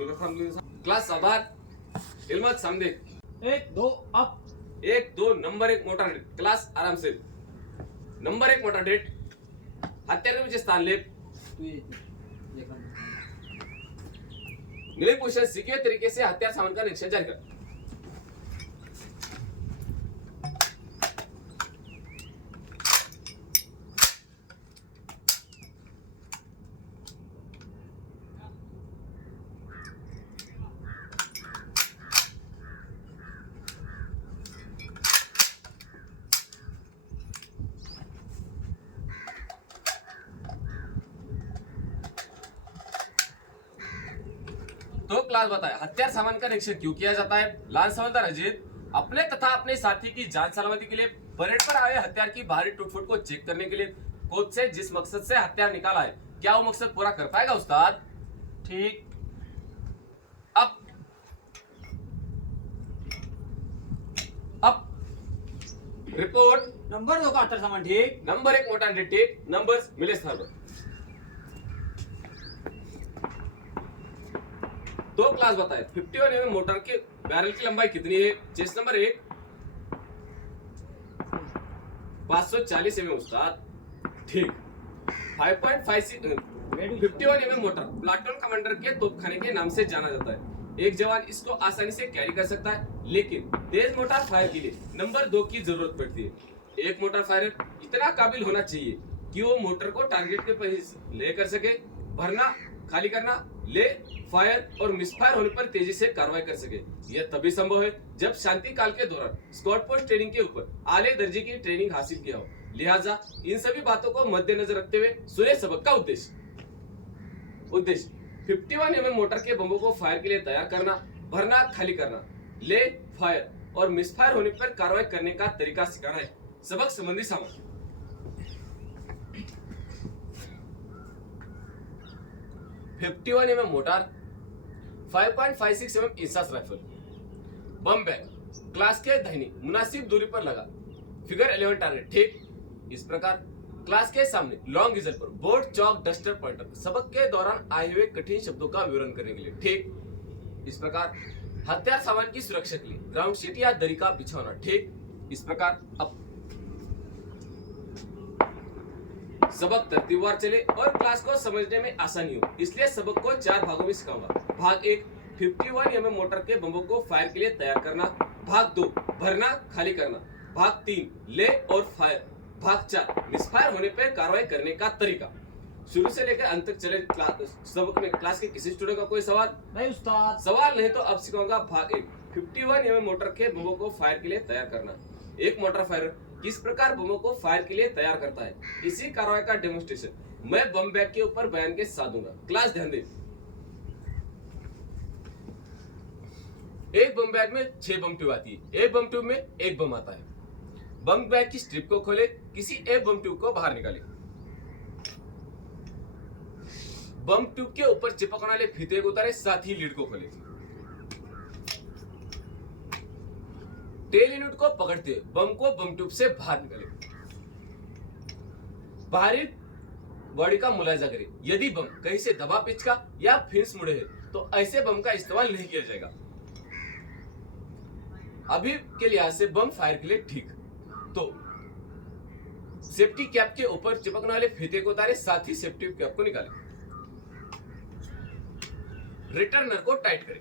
Class आभार इल्मत समझे 1 2 up 1 2 number 1 मोटा डेट क्लास आराम से नंबर 1 मोटा डेट हत्यारे स्थान ले तू ये मिले पोषण सिक्योर तरीके से हथियार सामान का निरीक्षण जारी कर। तो क्लास बताए हथियार सामान का निरीक्षण क्यों किया जाता है। लाल समझदार अजीत अपने तथा अपने साथी की जान सलामती के लिए परेड पर आए हथियार की बाहरी टूट-फूट को चेक करने के लिए कोच से जिस मकसद से हथियार निकाला है क्या वो मकसद पूरा कर पाएगा उस्ताद। ठीक अब रिपोर्ट नंबर 2 का हथियार सामान ठीक नंबर 1 मोटा डिटेक्ट नंबर्स मिले स्थान पर। तो क्लास बताए 51 mm मोटर के बैरल की लंबाई कितनी है। चेस नंबर 1 540 mm उस्ताद ठीक। 5.56 51 mm मोटर प्लाटून कमांडर के तोपखाने के नाम से जाना जाता है। एक जवान इसको आसानी से कैरी कर सकता है लेकिन तेज मोटार फायर के लिए नंबर 2 की जरूरत पड़ती है। एक मोटार फायर इतना काबिल होना चाहिए कि वो मोटर को टारगेट के पास ले कर सके, भरना खाली करना, ले फायर और मिसफायर होने पर तेजी से कार्रवाई कर सके। यह तभी संभव है जब शांति काल के दौरान स्क्वाड पोस्ट ट्रेनिंग के ऊपर आले दर्जे की ट्रेनिंग हासिल किया हो। लिहाजा इन सभी बातों को मद्देनजर रखते हुए सुने सबक का उद्देश्य 51 mm मोटर के बमों को फायर के लिए तैयार करना, भरना खाली करना, ले फायर और मिसफायर होने पर कार्रवाई करने का तरीका सिखाना है। सबक संबंधी सामग्री 51 mm mortar 5.56 mm INSAS rifle bomb bag class के दाहिनी मुनासिब दूरी पर लगा फिगर 11 टारगेट ठीक। इस प्रकार क्लास के सामने लॉन्ग गीजर पर बोर्ड चौक डस्टर पॉइंटर सबक के दौरान आए हुए कठिन शब्दों का विवरण करने के लिए ठीक। इस प्रकार हथियार सामान की सुरक्षा के लिए ग्राउंड शीट या दरी का बिछाना ठीक। इस प्रकार अब सबक तरतीबवार चले और क्लास को समझने में आसानी हो इसलिए सबक को 4 भागों में सिखाऊंगा। भाग 1 51 mm मोटर के बमों को फायर के लिए तैयार करना। भाग 2 भरना खाली करना। भाग 3 ले और फायर। भाग 4 मिसफायर होने पर कार्रवाई करने का तरीका। शुरू से लेकर अंत तक चले सबक में क्लास के किसी स्टूडेंट का कोई सवाल नहीं उस्ताद। सवाल नहीं तो अब सिखाऊंगा। भाग 1 51 mm मोटर के बमों को फायर के लिए तैयार करना। एक मोटर फायर किस प्रकार बमों को फायर के लिए तैयार करता है इसी कार्रवाई का डेमोन्स्ट्रेशन मैं बम बैग के ऊपर बयान के साथ दूंगा। क्लास ध्यान दे। एक बम बैग में 6 बम ट्यूब आती है। एक बम ट्यूब में एक बम आता है। बम बैग की स्ट्रिप को खोले, किसी एक बम ट्यूब को बाहर निकाले, बम ट्यूब के ऊपर चिपकने वाले फीते को उतारे, साथ ही लीड को खोले। टेल यूनिट को पकड़ते हुए बम को बम ट्यूब से बाहर निकाले। बाहरी बॉडी का मुलायजा करें। यदि बम कहीं से दबा पिचका या फिंस मुड़े है तो ऐसे बम का इस्तेमाल नहीं किया जाएगा। अभी के लिहाज से बम फायर के लिए ठीक। तो सेफ्टी कैप के ऊपर चिपकने वाले फीते को उतारे, साथ ही सेफ्टी कैप को निकाले। रिटर्नर को टाइट करें।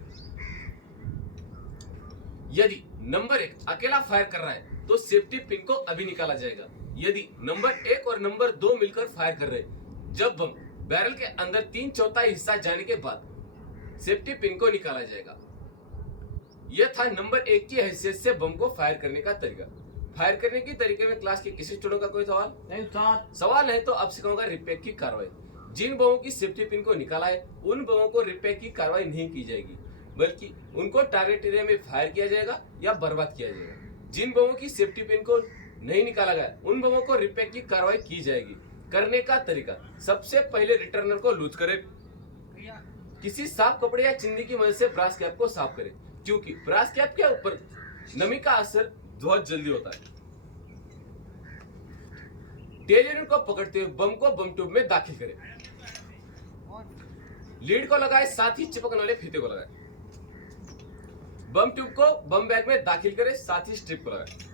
यदि नंबर 1 अकेला फायर कर रहा है तो सेफ्टी पिन को अभी निकाला जाएगा। यदि नंबर 1 और नंबर 2 मिलकर फायर कर रहे हैं, जब बम बैरल के अंदर 3/4 हिस्सा जाने के बाद सेफ्टी पिन को निकाला जाएगा। यह था नंबर 1 की हैसियत से बम को फायर करने का तरीका। फायर करने के तरीके में क्लास के किसी स्टूडेंट का कोई सवाल नहीं उस्ताद। सवाल नहीं तो अब सिखाऊंगा रिपेक की कार्रवाई। जिन बमों की सेफ्टी पिन को निकाला है उन बमों को रिपेक की कार्रवाई नहीं की जाएगी बल्कि उनको टारगेट एरिया में फायर किया जाएगा या बर्बाद किया जाएगा। जिन बमों की सेफ्टी पिन को नहीं निकाला गया उन बमों को रिपेक की कार्रवाई की जाएगी। करने का तरीका सबसे पहले रिटर्नर को लूज करें। किसी साफ कपड़े या चिंदी की मदद से ब्रास कैप को साफ करें क्योंकि ब्रास कैप के ऊपर नमी का असर बहुत जल्दी होता है। टेल यूनिट को पकड़ते हुए बम को बम ट्यूब में दाखिल करें। लीड को लगाए, साथ ही चिपकने वाले फीते को लगाए। बम ट्यूब को बम बैग में दाखिल करे, साथ ही स्ट्रिप को लगाए।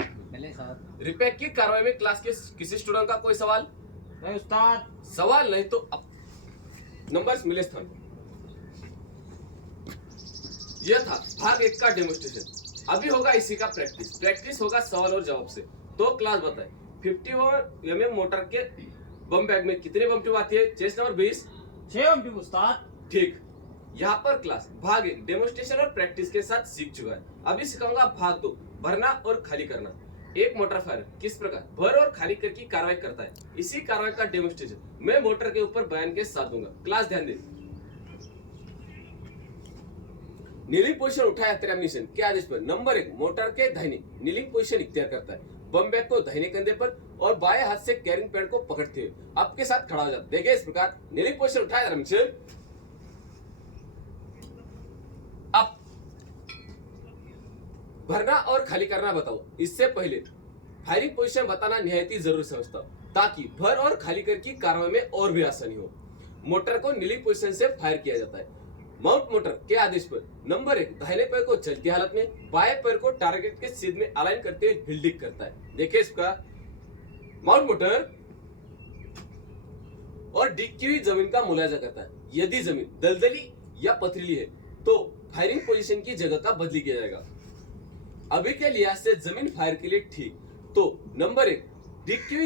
पहले साहब। रिपैक की कार्रवाई में क्लास के किसी स्टूडेंट का कोई सवाल? नहीं उस्ताद। सवाल नहीं तो अब नंबर्स मिले स्थान। यह था भाग 1 का डेमोन्स्ट्रेशन। अभी होगा इसी का प्रैक्टिस होगा सवाल और जवाब से। तो क्लास बताए 51 mm मोटर के बम बैग में कितने बम ट्यूब आती है? Chest number 20। 6 बम ट्यूब उस्ताद। ठीक। यहाँ पर क्लास भाग 1 डेमोन्स्ट्रेशन और प्रैक्टिस के साथ सीख चुका है। अभी सिखाऊंगा भाग 2 भरना और खाली करना। एक मोटर फायर किस प्रकार भर और खाली करके कार्रवाई करता है, इसी कार्रवाई का डेमोन्स्ट्रेशन मैं मोटर के ऊपर बयान के साथ दूंगा। क्लास ध्यान दे। नीलिंग पोजीशन उठाया एमिनेशन के आदेश पर नंबर 1 मोटर के दाहिने नीलिंग पोजीशन इख्तियार करता है। बम बैग को दाहिने कंधे पर और बाएं हाथ से कैरिंग पैड को पकड़ते हुए आपके साथ खड़ा हो जाता है। देखिए इस प्रकार नीलिंग पोजीशन उठाया एमिनेशन। अब भरना और खाली करना बताओ। इससे पहले फायरिंग पोजीशन बताना निहायत ही जरूरी समझता हूं ताकि भर और खाली कर की कार्रवाई में और भी आसानी हो। मोटर को नीलिंग पोजीशन से फायर किया जाता है। माउंट मोटर के आदेश पर नंबर 1 दाहिने पैर को चलती हालत में बाएं पैर को टारगेट के सीध में अलाइन करते हुए हिल्डिंग करता है। देखिए इसका माउंट मोटर और डिक्की हुई जमीन का मुलायजा करता है। यदि जमीन दलदली या पथरीली है तो फायरिंग पोजीशन की जगह का बदली किया जाएगा। अभी के लिहाज से जमीन फायर के लिए ठीक, तो नंबर 1 डिक्की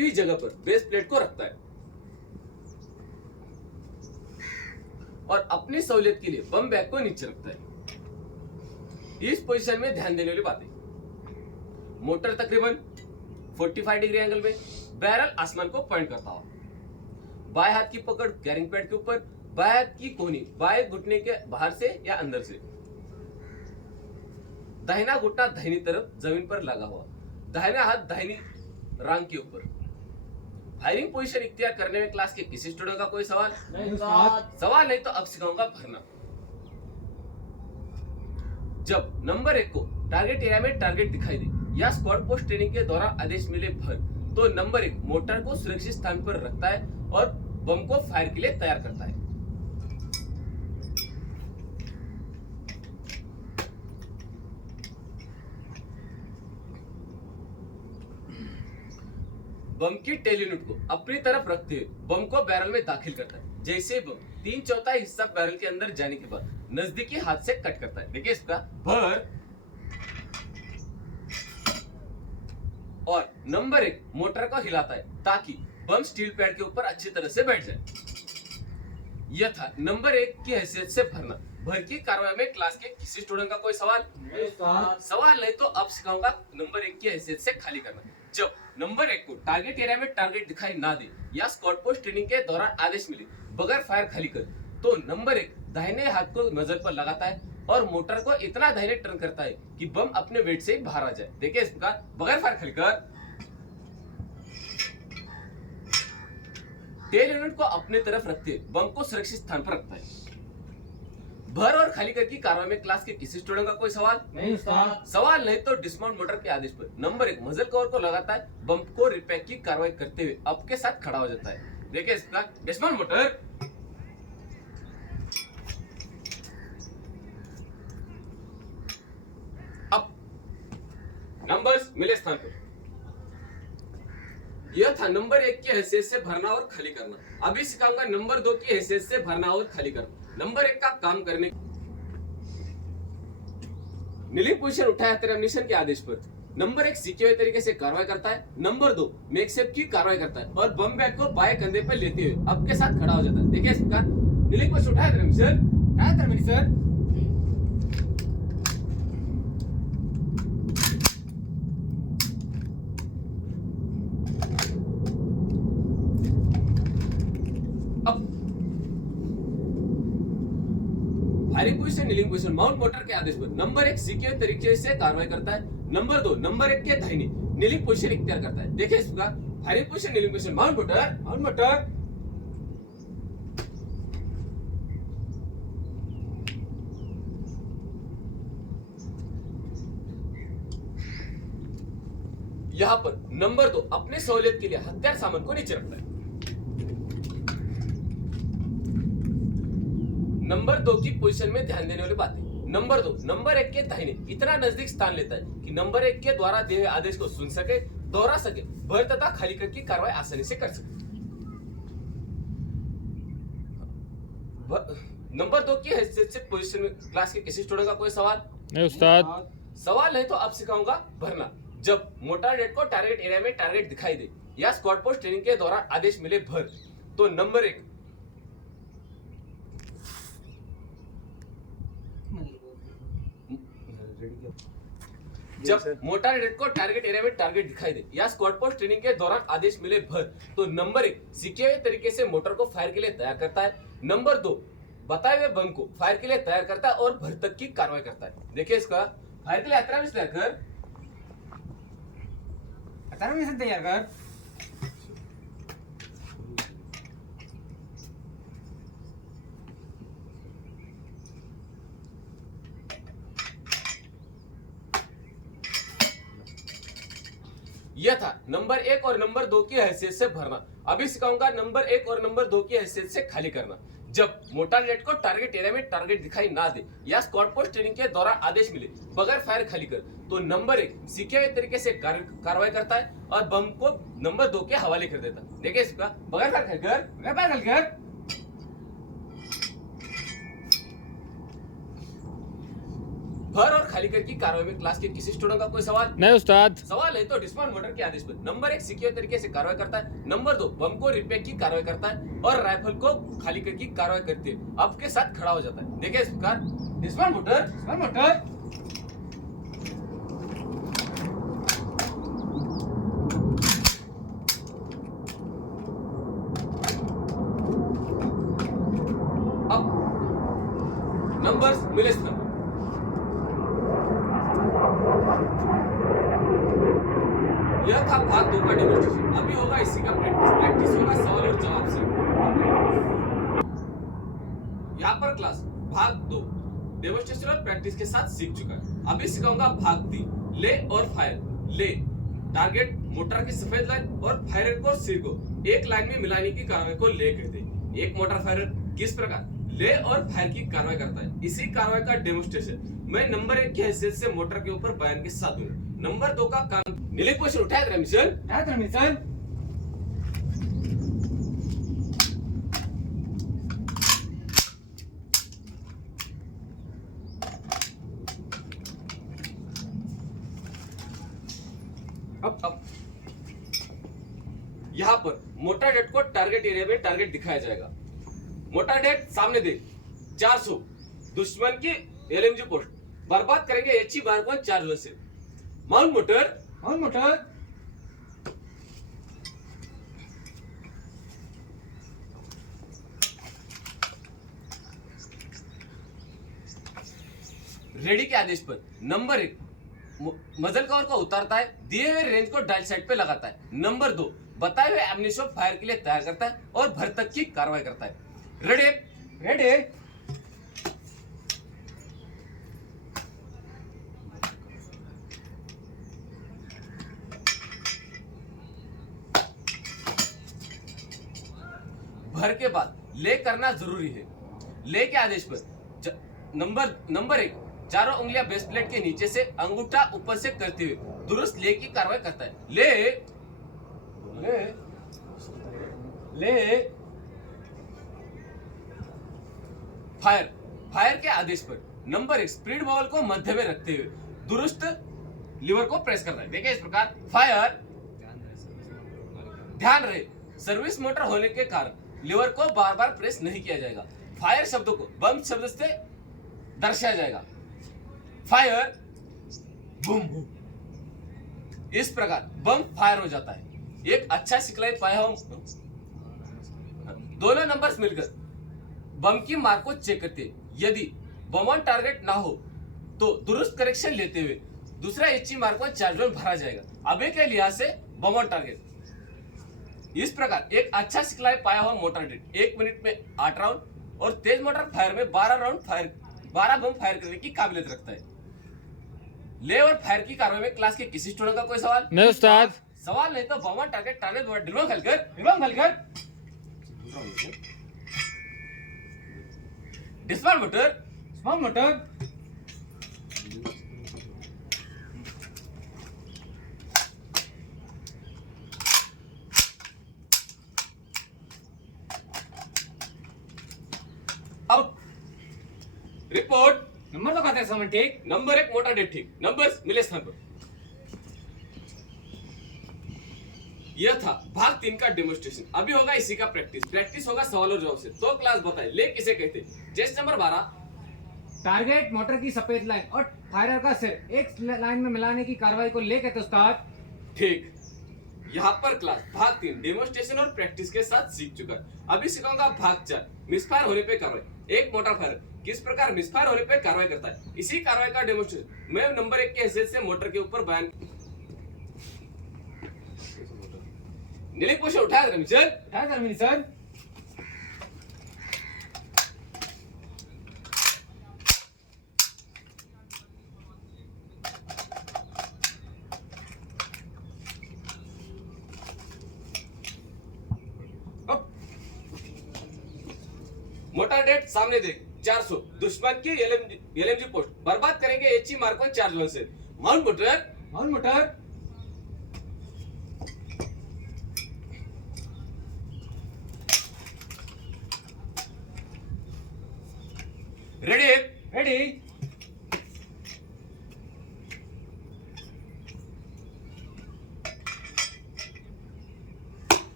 हुई जगह पर बेस प्लेट को रखता है और अपनी सहूलियत के लिए बम बैग को नीचे रखता है। इस पोजीशन में ध्यान देने वाली बातें, मोटर तकरीबन 45 डिग्री एंगल में बैरल आसमान को पॉइंट करता हुआ, बाएं हाथ की पकड़ कैरिंग पैड के ऊपर, बाएं हाथ की कोहनी बाएं घुटने के बाहर से या अंदर से, दाहिना घुटना दाहिनी तरफ जमीन पर लगा हुआ, दाहिना हाथ दाहिनी रांग के ऊपर। फायरिंग पोजीशन इख्तियार करने में क्लास के किसी स्टूडेंट का कोई सवाल? नहीं उस्ताद। सवाल नहीं तो अब सिखाऊंगा भरना। जब नंबर 1 को टारगेट एरिया में टारगेट दिखाई दे या स्क्वाड पोस्ट ट्रेनिंग के दौरान आदेश मिले भर, तो नंबर 1 मोटर को सुरक्षित स्थान पर रखता है और बम को फायर के लिए तैयार करता है। बम की टेल यूनिट को अपनी तरफ रखते हुए बम को बैरल में दाखिल करता है। जैसे बम 3/4 हिस्सा बैरल के अंदर जाने के बाद नजदीकी हाथ से कट करता है। देखिए इसका भर और नंबर 1 मोटर को हिलाता है ताकि बम स्टील पैड के ऊपर अच्छी तरह से बैठ जाए। यह था नंबर 1 की हैसियत से भरना। भर की कार्रवाई में क्लास के किसी स्टूडेंट का कोई सवाल? नहीं उस्ताद। सवाल नहीं तो अब सिखाऊंगा नंबर 1 की हैसियत से खाली करना। जब नंबर 1 को टारगेट एरिया में टारगेट दिखाई ना दे या स्क्वाड पोस्ट ट्रेनिंग के दौरान आदेश मिले बगैर फायर खाली कर, तो नंबर 1 दाहिने हाथ को नजर पर लगाता है और मोटर को इतना दाहिने टर्न करता है कि बम अपने वेट से ही बाहर आ जाए। देखिए इस प्रकार बगैर फायर खाली कर। टेल यूनिट को अपने तरफ रखते हुए बम को सुरक्षित स्थान पर रखता है। भर और खाली कर की कार्रवाई में क्लास के किसी स्टूडेंट का कोई सवाल? नहीं उस्ताद। सवाल नहीं तो डिस्माउंट मोटर के आदेश पर नंबर 1 मजल कवर को लगाता है, बम को रिपैक की कार्रवाई करते हुए आपके साथ खड़ा हो जाता है। देखिए इसका डिस्माउंट मोटर। अब नंबर्स मिले स्थान पर। यह था नंबर 1 की हैसियत से भरना और खाली करना। अभी सिखाऊंगा नंबर 2 की हैसियत से भरना और खाली करना। नंबर 1 का काम करने, नीलिंग पोजीशन उठाया एमिनेशन के आदेश पर नंबर 1 सीखे हुए तरीके से कार्रवाई करता है। नंबर 2 मेकसेप की कार्रवाई करता है और बम बैग को बाएं कंधे पर लेते हुए आपके साथ खड़ा हो जाता है। देखिए इस प्रकार नीलिंग पोजीशन उठाया ammunition. Firing position kneeling position mount mortar के आदेश पर नंबर 1 सीखे हुए तरीके से कार्रवाई करता है। नंबर 2 नंबर 1 के दाहिने नीलिंग पोजीशन इख्तियार करता है। देखिए इस प्रकार firing position kneeling position mount motor. यहाँ पर नंबर 2 अपने सहूलियत के लिए हथियार सामान को नीचे रखता है। नंबर 2 की पोजीशन में ध्यान देने वाली बातें। नंबर 2, नंबर 1 के दाहिने इतना नजदीक स्थान लेता है कि नंबर 1 के द्वारा दिए हुए आदेश को सुन सके, दोहरा सके, भर तथा खाली कर की कार्रवाई आसानी से कर सके। नंबर 2 की हैसियत से पोजीशन में क्लास के किसी स्टूडेंट का कोई सवाल? नहीं उस्ताद। सवाल नहीं तो अब सिखाऊंगा भरना। जब मोटा डेट को टारगेट एरिया में टारगेट दिखाई दे या स्क्वाड पोस्ट ट्रेनिंग के दौरान आदेश मिले भर, तो नंबर 1 जब मोटा डेट को टारगेट एरिया में टारगेट दिखाई दे या स्क्वाड पोस्ट ट्रेनिंग के दौरान आदेश मिले भर, तो नंबर 1 सीखे हुए तरीके से मोटर को फायर के लिए तैयार करता है। नंबर 2 बताए हुए बम को फायर के लिए तैयार करता है और भर तक की कार्रवाई करता है। देखिए इसका फायर के लिए 18 मिनट तैयार कर, 18 मिनट तैयार कर। यह था नंबर 1 और नंबर 2 की हैसियत से भरना। अभी सिखाऊंगा नंबर 1 और नंबर 2 की हैसियत से खाली करना। जब मोटा डेट को टारगेट एरिया में टारगेट दिखाई ना दे या स्क्वाड पोस्ट ट्रेनिंग के दौरान आदेश मिले बगैर फायर खाली कर, तो नंबर 1 सीखे हुए तरीके से कार्रवाई करता है और बम को नंबर 2 के हवाले कर देता है। देखिए इसका बगैर फायर खाली कर, बगैर फायर खाली कर। भर और खाली कर की कार्रवाई में क्लास के किसी स्टूडेंट का कोई सवाल? नहीं उस्ताद। सवाल है तो डिस्माउंट मोटर के आदेश पर नंबर 1 सिक्योर तरीके से कार्रवाई करता है, नंबर 2 बम को रिपेयर की कार्रवाई करता है और राइफल को खाली कर की कार्रवाई करते है आपके साथ खड़ा हो जाता है। देखिए इस प्रकार डिस्माउंट मोटर अब नंबर्स मिले स्थान। यह था भाग 2 का डेमोन्स्ट्रेशन। अभी होगा इसी का प्रैक्टिस होगा सवाल और जवाब से। यहाँ पर क्लास भाग 2 डेमोन्स्ट्रेशन और प्रैक्टिस के साथ सीख चुका है। अभी सिखाऊंगा भाग 3 ले और फायर। ले टारगेट मोटर की सफेद लाइन और फायरर को सिर को एक लाइन में मिलाने की कार्रवाई को ले कहते हैं। एक मोटर फायरर किस प्रकार ले और फायर की कार्रवाई करता है, इसी कार्रवाई का डेमोन्स्ट्रेशन मैं नंबर 1 की हैसियत से मोटर के ऊपर बयान के साथ दूंगा। नंबर 2 का काम नीले क्वेश्चन उठाया तेरा मिशन। अब यहाँ पर मोटा डेट को टारगेट एरिया में टारगेट दिखाया जाएगा। मोटा डेट सामने देख 400 दुश्मन की एलएमजी पोस्ट बर्बाद करेंगे एचई 12.4 से। माउंट मोटर रेडी के आदेश पर नंबर 1 मजल कवर को उतारता है, दिए हुए रेंज को डायल साइड पे लगाता है। नंबर 2 बताए हुए एम्यूनिशन फायर के लिए तैयार करता है और भर तक की कार्रवाई करता है। रेडी भर के बाद ले करना जरूरी है। ले के आदेश पर नंबर 1 चारों उंगलियां बेस प्लेट के नीचे से अंगूठा ऊपर से करते हुए दुरुस्त ले की कार्रवाई करता है। ले फायर के आदेश पर नंबर 1 स्प्रिट बॉल को मध्य में रखते हुए दुरुस्त लीवर को प्रेस करता है। देखिए इस प्रकार फायर ध्यान रहे सर्विस मोटर होने के कारण लीवर को बार बार प्रेस नहीं किया जाएगा। फायर शब्द को बम शब्द से दर्शाया जाएगा। फायर बूम, इस प्रकार बम फायर हो जाता है। एक अच्छा सिखलाई पाया हो दोनों नंबर्स मिलकर बम की मार को चेक करते हैं। यदि बम ऑन टारगेट ना हो तो दुरुस्त करेक्शन लेते हुए दूसरा एचई मार को चार्ज भरा जाएगा। अभी के लिहाज से बम ऑन टारगेट। इस प्रकार एक अच्छा सिखलाई पाया हुआ मोटर डेट 1 मिनट में 8 राउंड और तेज मोटर फायर में 12 बम फायर करने की काबिलियत रखता है। ले और फायर की कार्रवाई में क्लास के किसी स्टूडेंट का कोई सवाल? नहीं उस्ताद। सवाल नहीं तो बम ऑन टारगेट ड्रिल खाली कर। डिस्पार motor, small motor, out. Report. Number तो कहते हैं समन ठीक। नंबर 1 मोटर डेट ठीक, नंबर्स मिले स्थान पर। यह था भाग 3 का डेमोन्स्ट्रेशन। अभी होगा इसी का प्रैक्टिस। प्रैक्टिस होगा सवाल और जवाब से। तो क्लास बताए ले किसे कहते? Chest number 12। टारगेट मोटर की सफेद लाइन और फायरर का सिर एक लाइन में मिलाने की कार्रवाई को ले कहते हैं उस्ताद। ठीक। यहाँ पर क्लास भाग 3 डेमोन्स्ट्रेशन और प्रैक्टिस के साथ सीख चुका है। अभी सिखाऊंगा भाग 4 मिसफायर होने पे कार्रवाई। एक मोटर फायर किस प्रकार मिसफायर होने पे कार्रवाई करता है, इसी कार्रवाई का डेमोन्स्ट्रेशन मैं नंबर 1 के हैसियत से मोटर के ऊपर बयान। नीले पोश उठाया रमिचल। उठाया धर्मी सर। मोटर डेट सामने देख 400 दुश्मन की एलएमजी पोस्ट बर्बाद करेंगे एचई मार्क 1 चार्ज 1 से। Mount motor, mount motor, ready. Ready,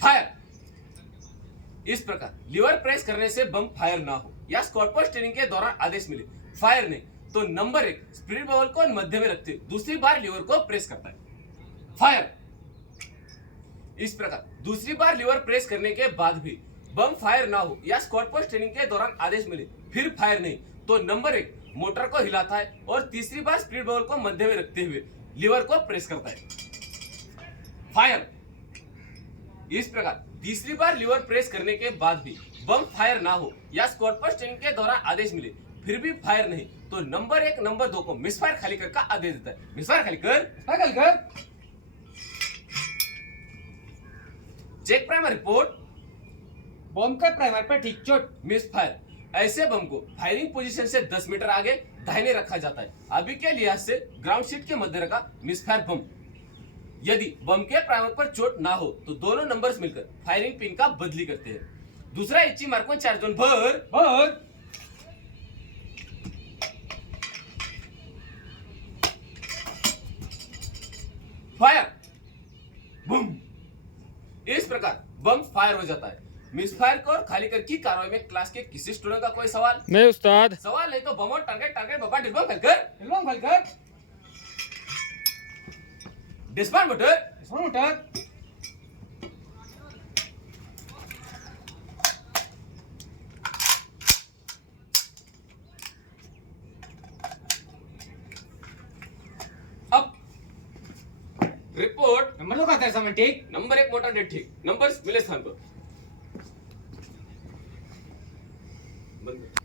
fire. इस प्रकार लीवर प्रेस करने से बम फायर ना हो या स्कॉर्पियो स्टीयरिंग के दौरान आदेश मिले फायर नहीं, तो नंबर 1 स्पिरिट बबल को मध्य में रखते हुए दूसरी बार लीवर को प्रेस करता है। फायर। इस प्रकार दूसरी बार लीवर प्रेस करने के बाद भी बम फायर ना हो या स्कॉर्पियो स्टीयरिंग के दौरान आदेश मिले फिर फायर नहीं, तो नंबर 1 मोटर को हिलाता है और तीसरी बार स्पिरिट बबल को मध्य में रखते हुए लीवर को प्रेस करता है। फायर। इस प्रकार तीसरी बार लीवर प्रेस करने के बाद भी बम फायर ना हो या स्कॉर्पियो स्टीयरिंग के दौरान आदेश मिले फिर भी फायर नहीं, तो नंबर 1 नंबर 2 को मिसफायर खाली कर का आदेश देता है। मिसफायर खाली कर। पैगल कर। Check primer report. बॉम्ब के प्राइमर पर ठीक चोट। मिसफायर। ऐसे बम को फायरिंग पोजीशन से 10 मीटर आगे दाहिने रखा जाता है। अभी के लिहाज से ग्राउंड शीट के मध्य रखा मिसफायर बम। यदि बम के प्राइमर पर चोट ना हो तो दोनों नंबर्स मिलकर फायरिंग पिन का बदली करते हैं। दूसरा एचई मार्क 1 चार्ज 1 भर। और फायर। बम। इस प्रकार बम फायर हो जाता है। मिसफायर को खाली कर की कार्रवाई में क्लास के किसी स्टूडेंट का कोई सवाल? मैं उस्ताद। सवाल नहीं तो बम और टारगेट टारगेट बाबा डिब्बा फैलकर फिल्मों खोल कर। डिस्पार मोटर। स्मॉल मोटर, अब रिपोर्ट। नंबर तो कहते हैं समन ठीक। नंबर 1 मोटर डेट ठीक, नंबर्स मिले स्थान पर। बंद कर।